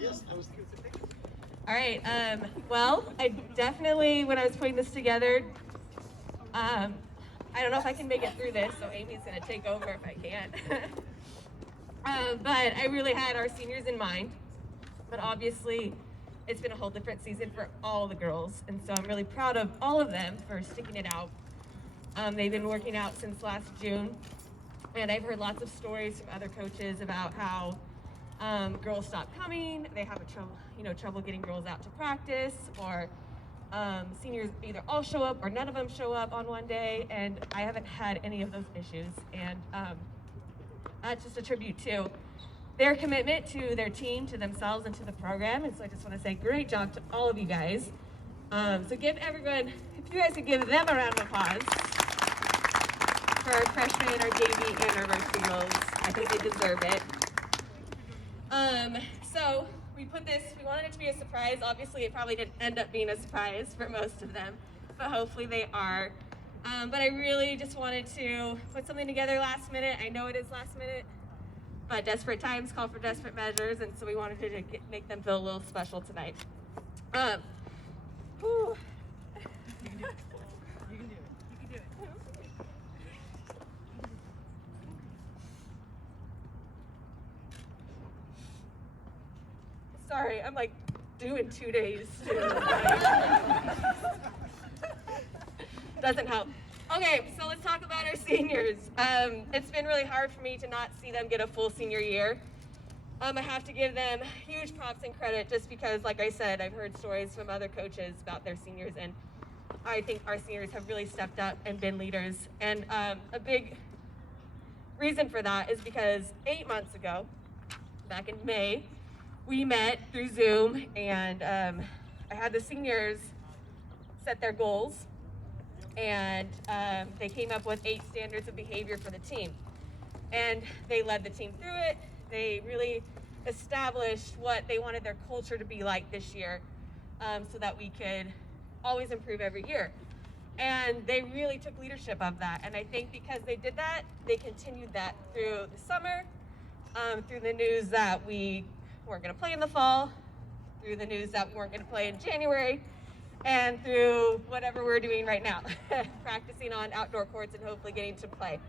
Yes, I was. All right. Well, I definitely, when I was putting this together, I don't know if I can make it through this, so Amy's going to take over if I can. But I really had our seniors in mind. But obviously, it's been a whole different season for all the girls, and so I'm really proud of all of them for sticking it out. They've been working out since last June, and I've heard lots of stories from other coaches about how girls stop coming. They have trouble getting girls out to practice, or seniors either all show up or none of them show up on one day, and I haven't had any of those issues. And that's just a tribute to their commitment to their team, to themselves, and to the program. And so I just want to say great job to all of you guys. So give everyone, if you guys could give them a round of applause for our freshmen, our JV, and our varsity girls. I think they deserve it. So we wanted it to be a surprise. Obviously, it probably didn't end up being a surprise for most of them, but hopefully they are. But I really just wanted to put something together last minute. I know it is last minute, but desperate times call for desperate measures, and so we wanted to make them feel a little special tonight. Whew. You can do it. You can do it. You can do it. Sorry, I'm like doing 2 days. Doesn't help. Okay, so let's talk about our seniors. It's been really hard for me to not see them get a full senior year. I have to give them huge props and credit just because, like I said, I've heard stories from other coaches about their seniors, and I think our seniors have really stepped up and been leaders. And a big reason for that is because 8 months ago, back in May, we met through Zoom, and I had the seniors set their goals, and they came up with 8 standards of behavior for the team. And they led the team through it. They really established what they wanted their culture to be like this year, so that we could always improve every year. And they really took leadership of that. And I think because they did that, they continued that through the summer, through the news that we weren't going to play in the fall, through the news that we weren't going to play in January, and through whatever we're doing right now, practicing on outdoor courts and hopefully getting to play.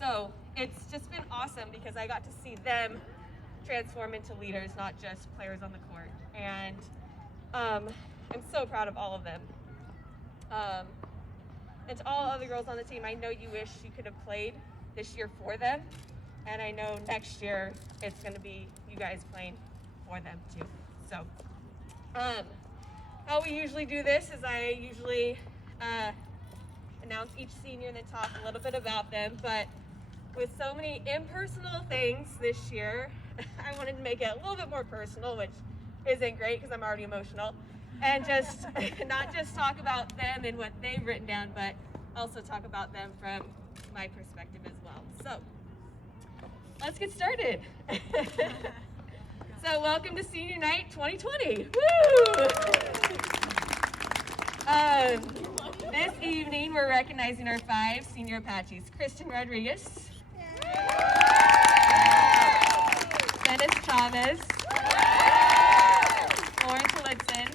So it's just been awesome because I got to see them transform into leaders, not just players on the court. And I'm so proud of all of them. And to all other girls on the team, I know you wish you could have played this year for them. And I know next year it's going to be you guys playing for them too. So how we usually do this is I usually announce each senior and then talk a little bit about them. But with so many impersonal things this year, I wanted to make it a little bit more personal, which isn't great because I'm already emotional. And just not just talk about them and what they've written down, but also talk about them from my perspective as well. So let's get started. So welcome to Senior Night 2020. Woo! This evening we're recognizing our 5 senior Apaches: Kristin Rodriguez, Venice Chavez, Tilloston,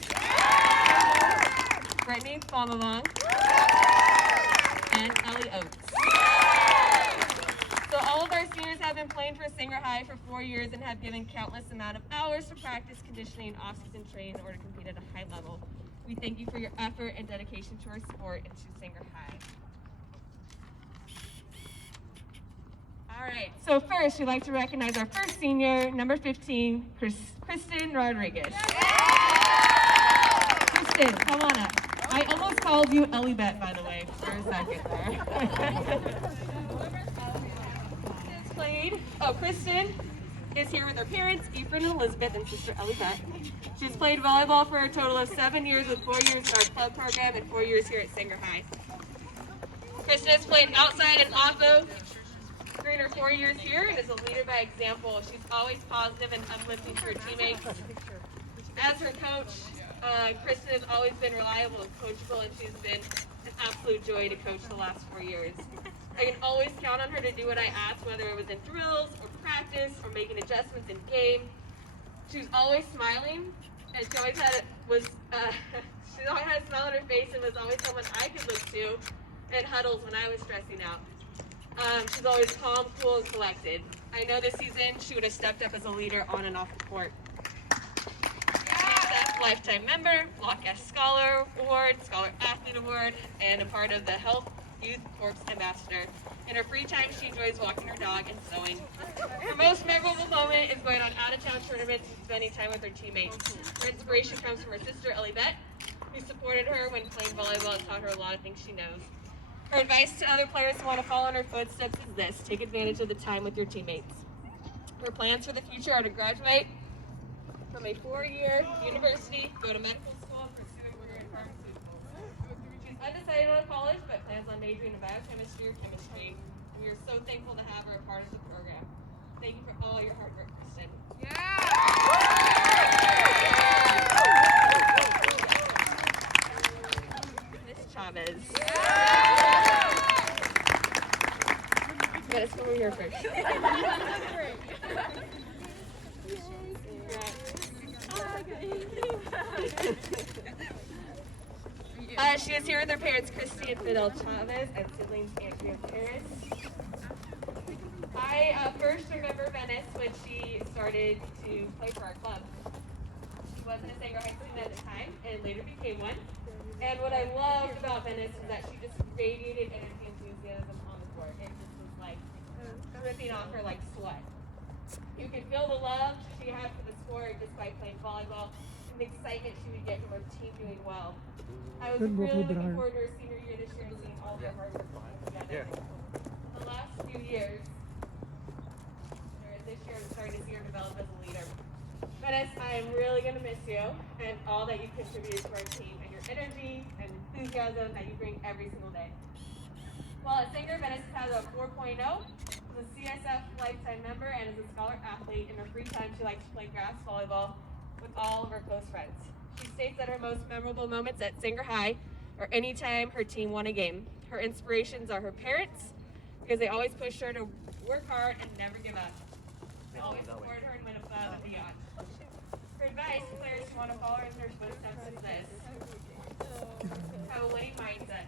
Britney Phommavong, and Ellie Ochs. So all of our seniors have been playing for Sanger High for 4 years and have given countless amount of hours to practice, conditioning, off-season training in order to compete at a high level. We thank you for your effort and dedication to our sport and to Sanger High. All right, so first we'd like to recognize our first senior, number 15, Kristin Rodriguez. Kristin, come on up. I almost called you Ellie Bet, by the way, for a second there. Kristin is here with her parents, Ephraim and Elizabeth, and sister Ellie Bet. She's played volleyball for a total of 7 years, with 4 years in our club program and 4 years here at Sanger High. Kristin has played outside and off-o during her 4 years here and is a leader by example. She's always positive and uplifting to her teammates. As her coach, Kristin has always been reliable and coachable, and she's been an absolute joy to coach the last 4 years. I can always count on her to do what I ask, whether it was in drills or practice or from making adjustments in game. She was always smiling, and she always had she always had a smile on her face and was always someone I could look to in huddles when I was stressing out. She's always calm, cool, and collected. I know this season she would have stepped up as a leader on and off the court. CSF Lifetime Member, Block S Scholar Award, Scholar Athlete Award, and a part of the Health Youth Corps Ambassador. In her free time, she enjoys walking her dog and sewing. Her most memorable moment is going on out-of-town tournaments and spending time with her teammates. Her inspiration comes from her sister, Ellie who supported her when playing volleyball and taught her a lot of things she knows. Her advice to other players who want to follow in her footsteps is this: take advantage of the time with your teammates. Her plans for the future are to graduate from a 4-year university, go to medical school, and pursue a career in pharmaceuticals. She's undecided on college, but plans on majoring in biochemistry or chemistry. We are so thankful to have her a part of the program. Thank you for all your hard work, Kristin. Miss Chavez. Let's come over here first. She is here with her parents, Kristin Rodriguez and siblings Andrea and Paris. I first remember Venice when she started to play for our club. She wasn't a Sanger High student at the time and later became one. And what I loved about Venice was that she just radiated energy and enthusiasm on the court. It just was like dripping off her like sweat. You could feel the love she had for the sport just by playing volleyball and the excitement she would get from her team doing well. I was really looking forward to her senior year this year and seeing all their hard work together. The last few years, this year I'm starting to see her develop as a leader. Venice, I am really going to miss you and all that you contributed to our team and your energy and enthusiasm that you bring every single day. While at Sanger, Venice has a 4.0, is a CSF Lifetime Member, and is a Scholar Athlete. In her free time, she likes to play grass volleyball with all of her close friends. She states that her most memorable moments at Sanger High are any time her team won a game. Her inspirations are her parents, because they always pushed her to work hard and never give up. They always supported her and went above and beyond. Her advice to players who want to follow in her footsteps is this: have a winning mindset.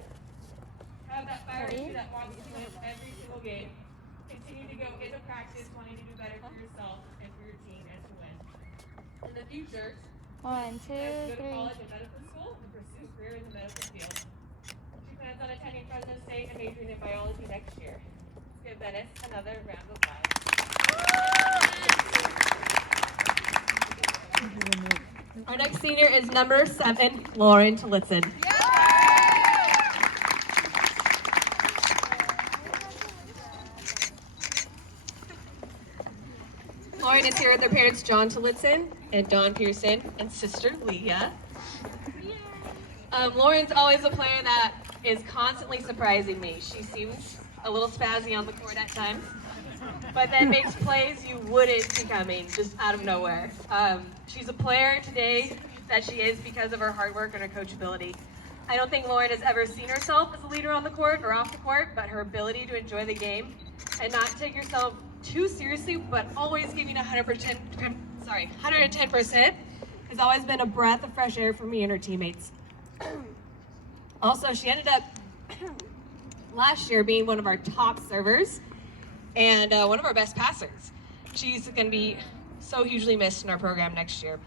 Have that fire in you that wants to win every single game. Continue to go into practice wanting to do better for yourself and for your team and to win. In the future, 1, 2, 3. go to college and medical school and pursue a career in the medical field. She plans on attending Fresno State and majoring in biology next year. Let's give Venice another round of applause. Our next senior is number 7, Lauren Tillotson. Lauren is here with their parents, John Tillotson and Dawn Pearson, and sister Leah. Lauren's always a player that is constantly surprising me. She seems a little spazzy on the court at times, but then makes plays you wouldn't see coming, just out of nowhere. She's a player today that she is because of her hard work and her coachability. I don't think Lauren has ever seen herself as a leader on the court or off the court, but her ability to enjoy the game and not take yourself too seriously, but always giving 110% has always been a breath of fresh air for me and her teammates. Also, she ended up last year being one of our top servers and one of our best passers. She's going to be so hugely missed in our program next year.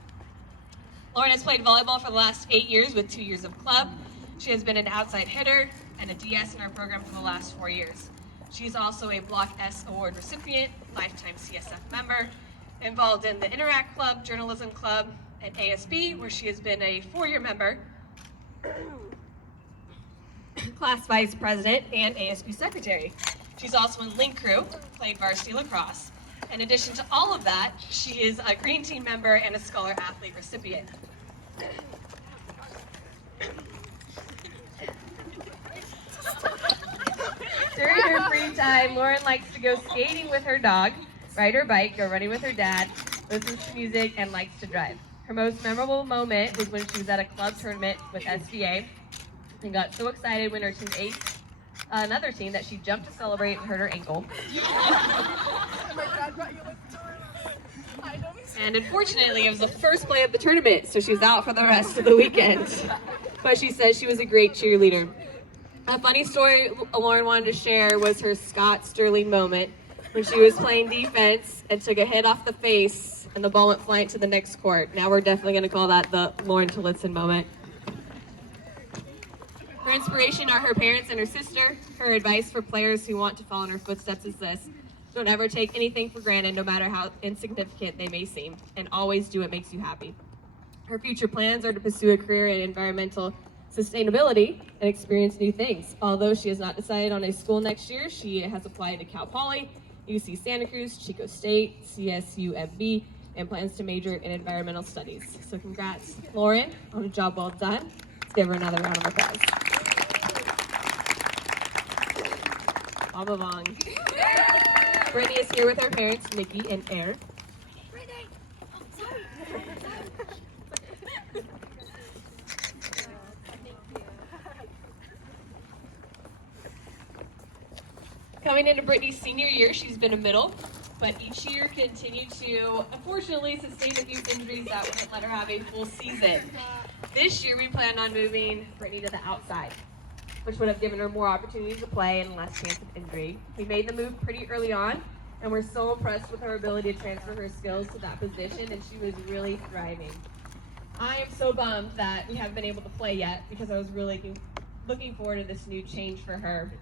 Lauren has played volleyball for the last 8 years with 2 years of club. She has been an outside hitter and a DS in our program for the last 4 years. She's also a Block S Award recipient, lifetime CSF member, involved in the Interact Club, Journalism Club, and ASB, where she has been a 4-year member, class vice president, and ASB secretary. She's also in Link Crew, played varsity lacrosse. In addition to all of that, she is a Green Team member and a Scholar Athlete recipient. During her free time, Lauren likes to go skating with her dog, ride her bike, go running with her dad, listens to music, and likes to drive. Her most memorable moment was when she was at a club tournament with SVA and got so excited when her team aced another team that she jumped to celebrate and hurt her ankle. And unfortunately, it was the first play of the tournament, so she was out for the rest of the weekend. But she said she was a great cheerleader. A funny story Lauren wanted to share was her Scott Sterling moment when she was playing defense and took a hit off the face and the ball went flying to the next court. Now we're definitely going to call that the Lauren Tillotson moment. Her inspiration are her parents and her sister. Her advice for players who want to follow in her footsteps is this: don't ever take anything for granted, no matter how insignificant they may seem, and always do what makes you happy. Her future plans are to pursue a career in environmental sustainability and experience new things. Although she has not decided on a school next year, she has applied to Cal Poly, UC Santa Cruz, Chico State, CSUMB, and plans to major in environmental studies. So congrats, Lauren, on a job well done. Let's give her another round of applause. Phommavong. Britney is here with her parents, Nikki and Air. Coming into Britney's senior year, she's been a middle, but each year continued to, unfortunately, sustain a few injuries that wouldn't let her have a full season. This year, we plan on moving Britney to the outside, which would have given her more opportunities to play and less chance of injury. We made the move pretty early on, and we're so impressed with her ability to transfer her skills to that position, and she was really thriving. I am so bummed that we haven't been able to play yet, because I was really looking forward to this new change for her.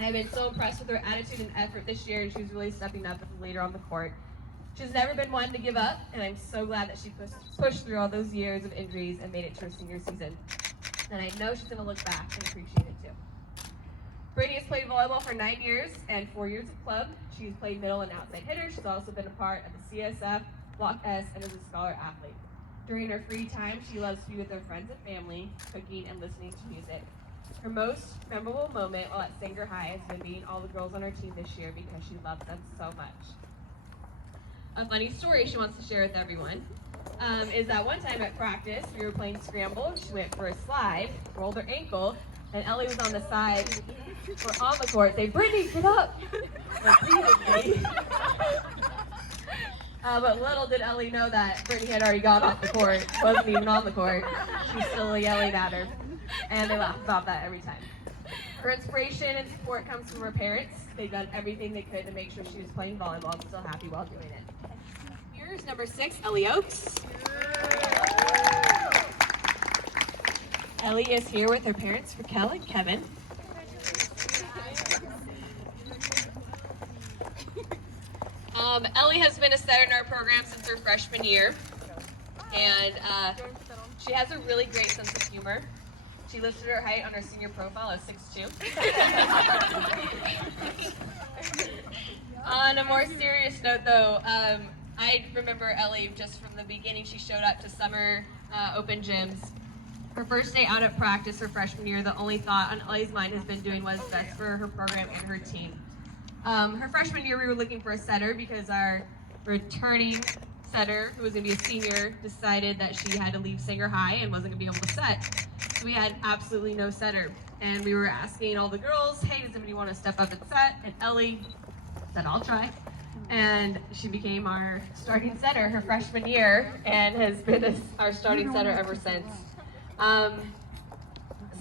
I've been so impressed with her attitude and effort this year, and she's really stepping up as a leader on the court. She's never been one to give up, and I'm so glad that she pushed through all those years of injuries and made it to her senior season. And I know she's going to look back and appreciate it too. Britney has played volleyball for 9 years and 4 years of club. She's played middle and outside hitter. She's also been a part of the CSF, Block S, and is a scholar athlete. During her free time, she loves to be with her friends and family, cooking and listening to music. Her most memorable moment while at Sanger High has been meeting all the girls on her team this year because she loves them so much. A funny story she wants to share with everyone is that one time at practice, we were playing scramble. She went for a slide, rolled her ankle, and Ellie was on the side or on the court saying, "Britney, get up!" But little did Ellie know that Britney had already gone off the court, wasn't even on the court. She's still yelling at her. And they laugh about that every time. Her inspiration and support comes from her parents. They've done everything they could to make sure she was playing volleyball and still happy while doing it. Here's number 6, Ellie Ochs. Ellie is here with her parents, Raquel and Kevin. Ellie has been a setter in our program since her freshman year. And she has a really great sense of humor. She listed her height on her senior profile as 6'2". On a more serious note though, I remember Ellie just from the beginning. She showed up to summer open gyms. Her first day out at practice her freshman year, the only thought on Ellie's mind has been doing what's best for her program and her team. Her freshman year we were looking for a setter because our returning setter, who was going to be a senior, decided that she had to leave Sanger High and wasn't going to be able to set. So we had absolutely no setter. And we were asking all the girls, hey, does anybody want to step up and set? And Ellie said, I'll try. And she became our starting setter her freshman year and has been our starting setter ever since.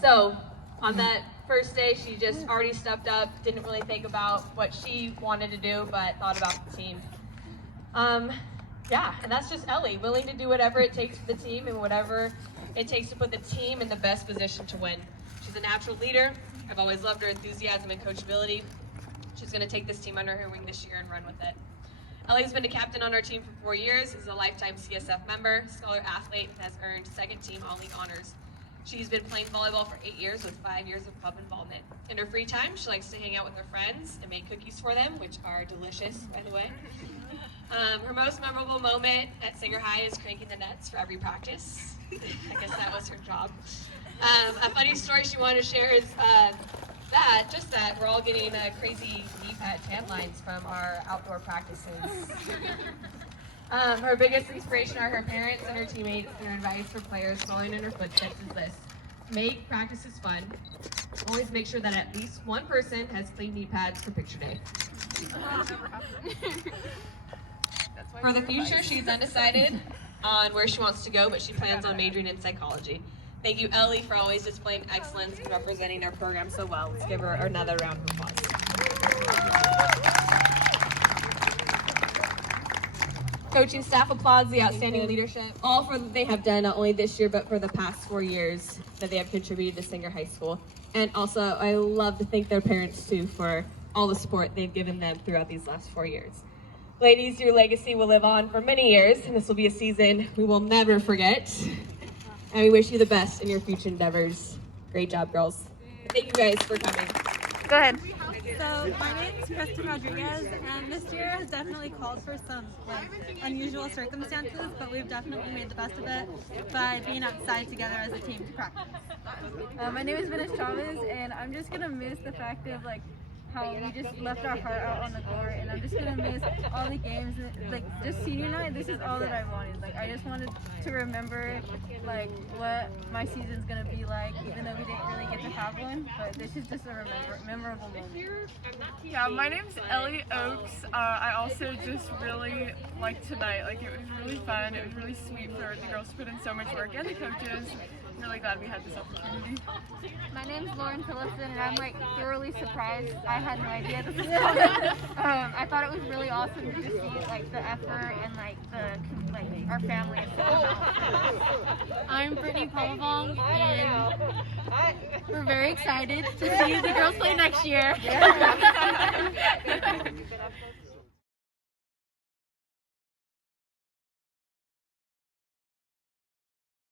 So on that first day, she just already stepped up, didn't really think about what she wanted to do, but thought about the team. Yeah, and that's just Ellie, willing to do whatever it takes for the team and whatever it takes to put the team in the best position to win. She's a natural leader. I've always loved her enthusiasm and coachability. She's going to take this team under her wing this year and run with it. Ellie's been a captain on our team for 4 years, is a lifetime CSF member, scholar athlete, and has earned second team All-League honors. She's been playing volleyball for 8 years with 5 years of club involvement. In her free time, she likes to hang out with her friends and make cookies for them, which are delicious, by the way. Her most memorable moment at Sanger High is cranking the nets for every practice. I guess that was her job. A funny story she wanted to share is that we're all getting crazy knee pad tan lines from our outdoor practices. Her biggest inspiration are her parents and her teammates. Their advice for players following in her footsteps is this: make practices fun. Always make sure that at least one person has clean knee pads for picture day. That's For the future, she's undecided on where she wants to go, but she plans on majoring in psychology. Thank you, Ellie, for always displaying excellence and representing our program so well. Let's give her another round of applause. Coaching staff applauds the outstanding leadership, all for what they have done not only this year, but for the past 4 years that they have contributed to Singer High School. And also, I love to thank their parents, too, for all the support they've given them throughout these last 4 years. Ladies, your legacy will live on for many years, and this will be a season we will never forget. And we wish you the best in your future endeavors. Great job, girls. Thank you guys for coming. Go ahead. So my name is Kristin Rodriguez, and this year has definitely called for some unusual circumstances, but we've definitely made the best of it by being outside together as a team to practice. My name is Venice Chavez, and I'm just gonna miss the fact of how we just left our heart out on the court, and I'm just gonna miss all the games. Just senior night, this is all that I wanted. I just wanted to remember what my season's gonna be like, even though we didn't really get to have one. But this is just a memorable moment. Yeah, my name's Ellie Ochs. I also just really liked tonight. It was really fun. It was really sweet for the girls to put in so much work, and the coaches. I'm really glad we had this opportunity. My name's Tilloston, and I'm thoroughly surprised. I had no idea this was coming. I thought it was really awesome to see the effort and our family and stuff. I'm Britney Phommavong, and we're very excited to see the girls play next year.